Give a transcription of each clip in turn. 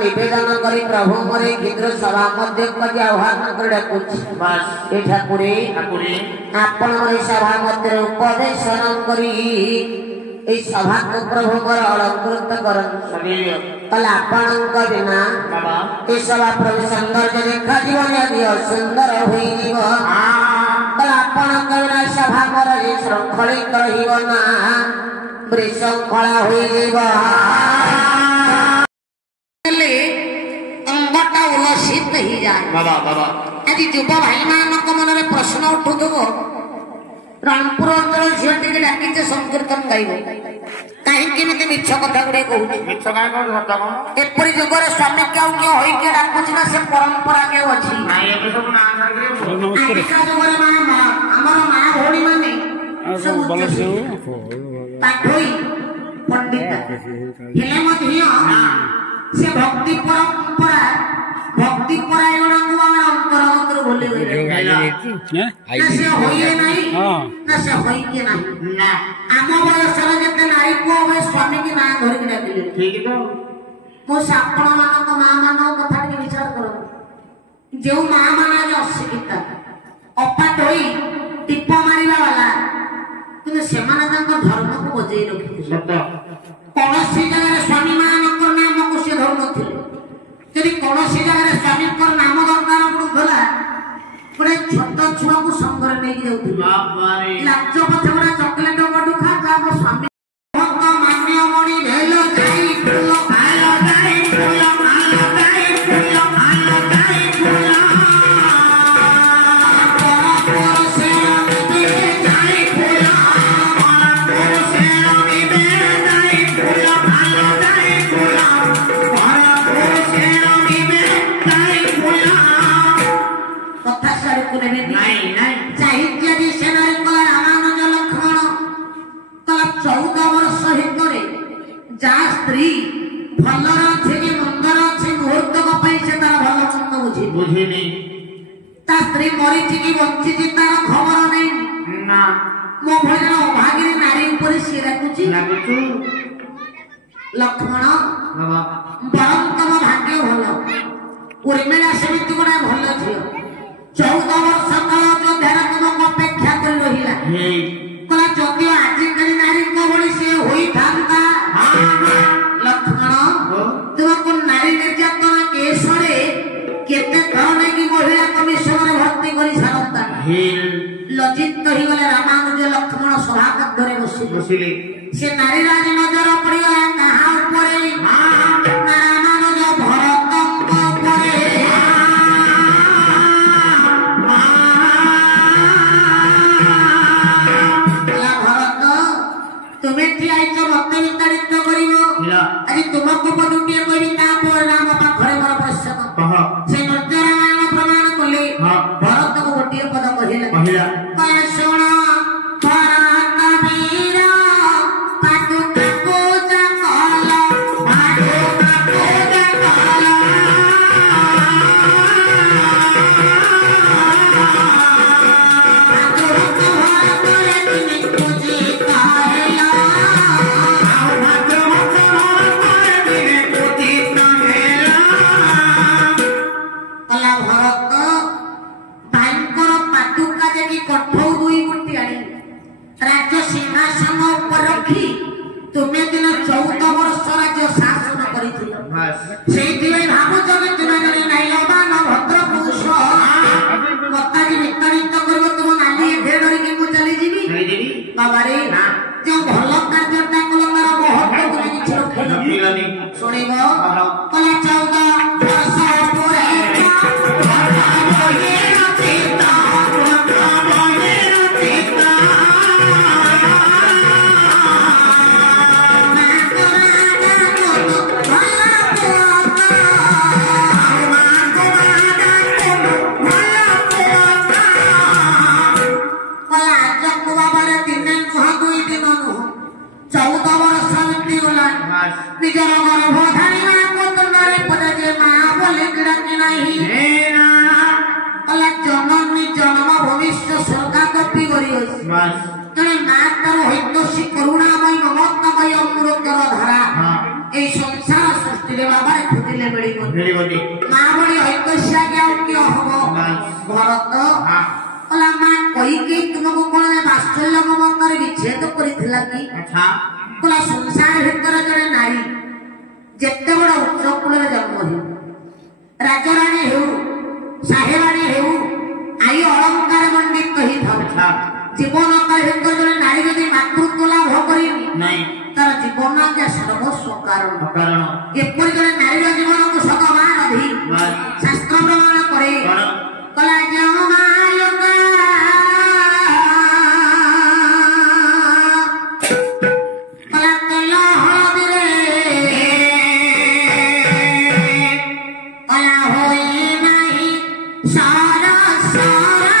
निवेदन करी प्रभु मोरे गिद्र सभा मध्य कजी आह्वान कर ठाकुरे आपण सभा मध्य उपदेशन करी सभा को प्रभु मोर अलंकृत कर आपण बिना सभा प्रभु सौंदर्य देखा जीवन यदि असुंदर हो आपण बिना सभा मोर ଯେ ଶୃଙ୍ଖଳିତ ରହିବ ନା ବିଶୃଙ୍ଖଳା ହୋଇଯିବ। ହେଲେ ଅଙ୍ଗଟା ଉଲସିତ ହେଇଯାଏ। ଆଜି ଯୁବ ଭାଇମାନଙ୍କ ମନରେ ପ୍ରଶ୍ନ ଉଠୁଥିବ, ରଣପୁର ଅଞ୍ଚଳ ଝିଅ ଟିକେ ଡାକିছে ସଂକୀର୍ତ୍ତନ ଗାଇବ, କାହିଁକି ଏମିତି ମିଛ କଥା ଗୁଡେ କହୁଛି? ଏପରି ଯୁଗରେ ସ୍ୱାମୀ ଆଉ କିଏ ହୋଇକି ଡାକୁଛି ନା ସେ ପରମ୍ପରା କେଉ ଅଛି? ଆଜିକା ଯୁଗରେ ଆମର ମା ଭଉଣୀ ମାନେ ସବୁ ପାଠୋଇ ପଣ୍ଡିତ ହେଲେ ମଧ୍ୟ ସେ ଭକ୍ତି ପରମ୍ପରା ଭକ୍ତି ପରାୟଣକୁ ଆମେ ଅନ୍ତରଙ୍ଗରୁ ଭୁଲି ଗଲେ। ସେ ହୋଇଏ ନାହିଁ ନା ସେ ହୋଇକି ନାହିଁ। ଆମ ବୟସର ଯେତେ ନାରୀ ପୁଅ ହୁଏ ସ୍ୱାମୀ କି ନାଁ ଧରିକି ଡାକିଲେ। ମୁଁ ସେ ଆପଣ ମାନଙ୍କ ମା ମାନଙ୍କ କଥା ଟିକେ ବିଚାର କରନ୍ତୁ। ଯେଉଁ ମା ମାନେ ଅଶିକ୍ଷିତା ଅପାଟ ହୋଇ ଟିପ ମାରିବା ବାଲା, କିନ୍ତୁ ସେମାନେ ତାଙ୍କ ଧର୍ମକୁ ବଜେଇ ରଖିଥିଲେ। କୌଣସି ଜାଗାରେ ସ୍ୱାମୀ ମାନଙ୍କର ନାମକୁ ସେ ଧରୁନଥିଲେ। ଯଦି କୌଣସି ଜାଗାରେ ସ୍ୱାମୀଙ୍କର ନାମ ଦରକାର ପଡୁଥିଲା, ଗୋଟେ ଛୋଟ ଛୁଆକୁ ସଙ୍ଗରେ ନେଇକି ଯାଉଥିଲେ। ଲାଜ ପଛେ ଗୋଟେ ଚକଲେଟ ଗଡୁ ଖା ଯାହା ସ୍ୱାମୀ ମାନ୍ୟମଣି ଭେଲ ଯାଇ ଫୁଲ ଖାଇଲ ଯାଇ ଫୁଲ ଖାଇଲ ଯାଇ ଫୁଲ ଖାଇଲ ଯାଇ ଫୁଲ ଯାହା ସ୍ତ୍ରୀ ଭଲର ଅଛି କି ମନ୍ଦର ଅଛି ମୁହୂର୍ତ୍ତକ ପାଇଁ ସେ ତାର ଭଲ ମନ୍ଦ ବୁଝିନି। ତା ସ୍ତ୍ରୀ ମରିଛି କି ବଞ୍ଚିଛି ତାର ଖବର ନେଇ ମୋ ଭଳି ଅଭାଗିରୀ ନାରୀ ଉପରେ ସିଏ ଡାକୁଛି। ଲକ୍ଷ୍ମଣ ବରଂ ତମ ଭାଗ୍ୟ ଭଲ, ଉର୍ମିଳା ସେମିତି ଗୋଟେ ଭଲ ଝିଅ 14 ବର୍ଷ କାଳ ଅଯୋଧ୍ୟାରେ ତମକୁ ଅପେକ୍ଷା କରି ରହିଲା। କହିଲା ଯଦିଓ ଆଜିକାଲି ନାରୀଙ୍କ ଭଳି ସିଏ ହୋଇଥାନ୍ତା, ଲକ୍ଷ୍ମଣ ତୁମକୁ ନାରୀ ନିର୍ଯାତନା କେଶରେ କେତେ ଥର ନେଇକି ମହିଳା କମିଶନରେ ଭର୍ତ୍ତି କରି ସାରନ୍ତା। ଲଜ୍ଜିତ ହେଇଗଲେ ରାମାନୁଜ ଲକ୍ଷ୍ମଣ ସଭା ମଧ୍ୟରେ ବସିଲେ। ସେ ନାରୀ ରାଜ ନଜର ପଡିଗଲା କାହା ଉପରେ? ରାମାନୁଜ ଭରତଙ୍କ ଉପରେ। ଭରତ ତୁମେ ଠିଆ ହେଇଛ ମତେ ବିତାଡ଼ିତ କରିବ, ଆଜି ତୁମକୁ ପଦୁଟିଏ କହିବି ତାପରେ ରାମ ପାଖରେ ମୋର ପ୍ରଶ୍ନ। ସେ ନୃତ୍ୟ ରାମାୟଣ ପ୍ରମାଣ କଲେ। ଭରତକୁ ଗୋଟିଏ ପଦ କହିଲା, ଶୁଣ ଭରତ ବୀର ପାଦୁକା ପୂଜା କଲ, ପାଦୁକା ପୂଜା କଲ। ଭରତରେ ତୁମେ ପୂଜିତ ହେଲ। ଭରତ ଭାଇଙ୍କର ପାଦୁକା ଦେଖି କଠଉ 2 ମୁଠି ଆଣି ରାଜ୍ୟ ସିଂହାସନ ଉପରେ ରଖି ତୁମେ ଦିନ 14 ବର୍ଷ ରାଜ୍ୟ ଶାସନ କରିଥିଲ। ସେଇଥିପାଇଁ ଭାବୁଛ କି ତୁମେ ଜଣେ ନାଇଲବାନ ଭଦ୍ର ପୁରୁଷ ମତାଜି ବିତାଡ଼ିତ କରିବ। ତୁମ ନାଲି ଏଠେ ଧରିକି ମୁଁ ଚାଲିଯିବି? ବାବାରେ ଯେଉଁ ଭଲ କାର୍ଯ୍ୟଟା କଲ ତାର ମହତ୍ଵ ବୋଲି କିଛି ରଖିଲନି। ଶୁଣିବ କଲା 14 ବର୍ଷ ପରେ ନିଜର ଗର୍ଭ ଧାରିବା ତୁଣ୍ଡରେ ପଦେ ମା ବୋଲି ଡାକି ନାହିଁ। ଜନନୀ ଜନ୍ମ ଭବିଷ୍ୟ ସରକା କପି କରିଅଛି। ଜଣେ ମା ତାର ହୈତୋଷୀ କରୁଣାମୟୀ ମମତାମୟୀ ଅମୃତର ଧାରା এই সংসার সৃষ্টিরে বাবারে খুঁজিলে মিলিবনি। মা বলি হৈতোষী আগে আর কিয় হব? ভরত কলা মা কইকে তোমাকে কোন বাৎসল্য মমতারে বিচ্ছেদ করিছিলা কি? কলা সংসার ভিতরে জনে নারী যেতে বড় উচ্চ কূଳରେ জন্ম ହେଉ, ରାଜରାଣୀ ହେଉ, ସାହେବାଣୀ ହେଉ, ଆଇ ଅଳଙ୍କାର ମଣ୍ଡିତ ହେଇଥାଉ, জীবন কাল ভিতর জনে নারী যদি মাতৃত্ব লাভ করিনি নাই তার জীবন আগে সর্বস্ব কারণ কারণ এপরি জনে নারীর জীবনକୁ শতমান অধিক শাস্ত্র প্রমাণ করে কলা জমায়োগা কলা তেল হলদিরে কলা হই নাই সারা সারা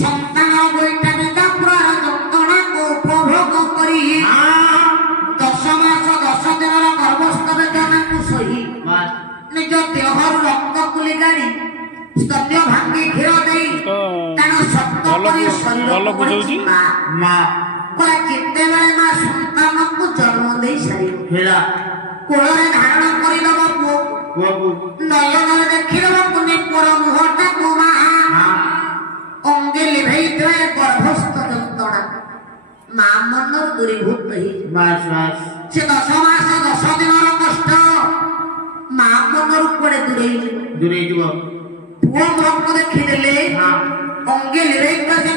সন্তান বইটা বিদা পুরার যন্ত্রণাকে উপভোগ করি 10 মাস 10 দিনের গর্ভস্থ বেদনাକୁ সহি নিজ দেহর রক্ত কুলি গাড়ি স্তন্য ভাঙ্গি ক্ষীর দেই তার শক্ত করে শরীর মা কলা যেତେବେଳେ মা সন্তানକୁ জন্ম দেই সারিব কোଳରେ ধারণ କରିଦବ ପୁଅକୁ ନୟନରେ ଦେଖିଦବ କୁନି ପୁଅର ମୁହଁଟାକୁ ମା অঙ্গে লিভাইতে গর্ভস্থ যন্ত্রণা মা মনর দূরীভূত সে 10 মাস 10 দিনের কষ্ট মা মনর উপরে দূরেই যাব পুଅ মুখକୁ ଦେଖିଦେଲେ অঙ্গে লিভাইতে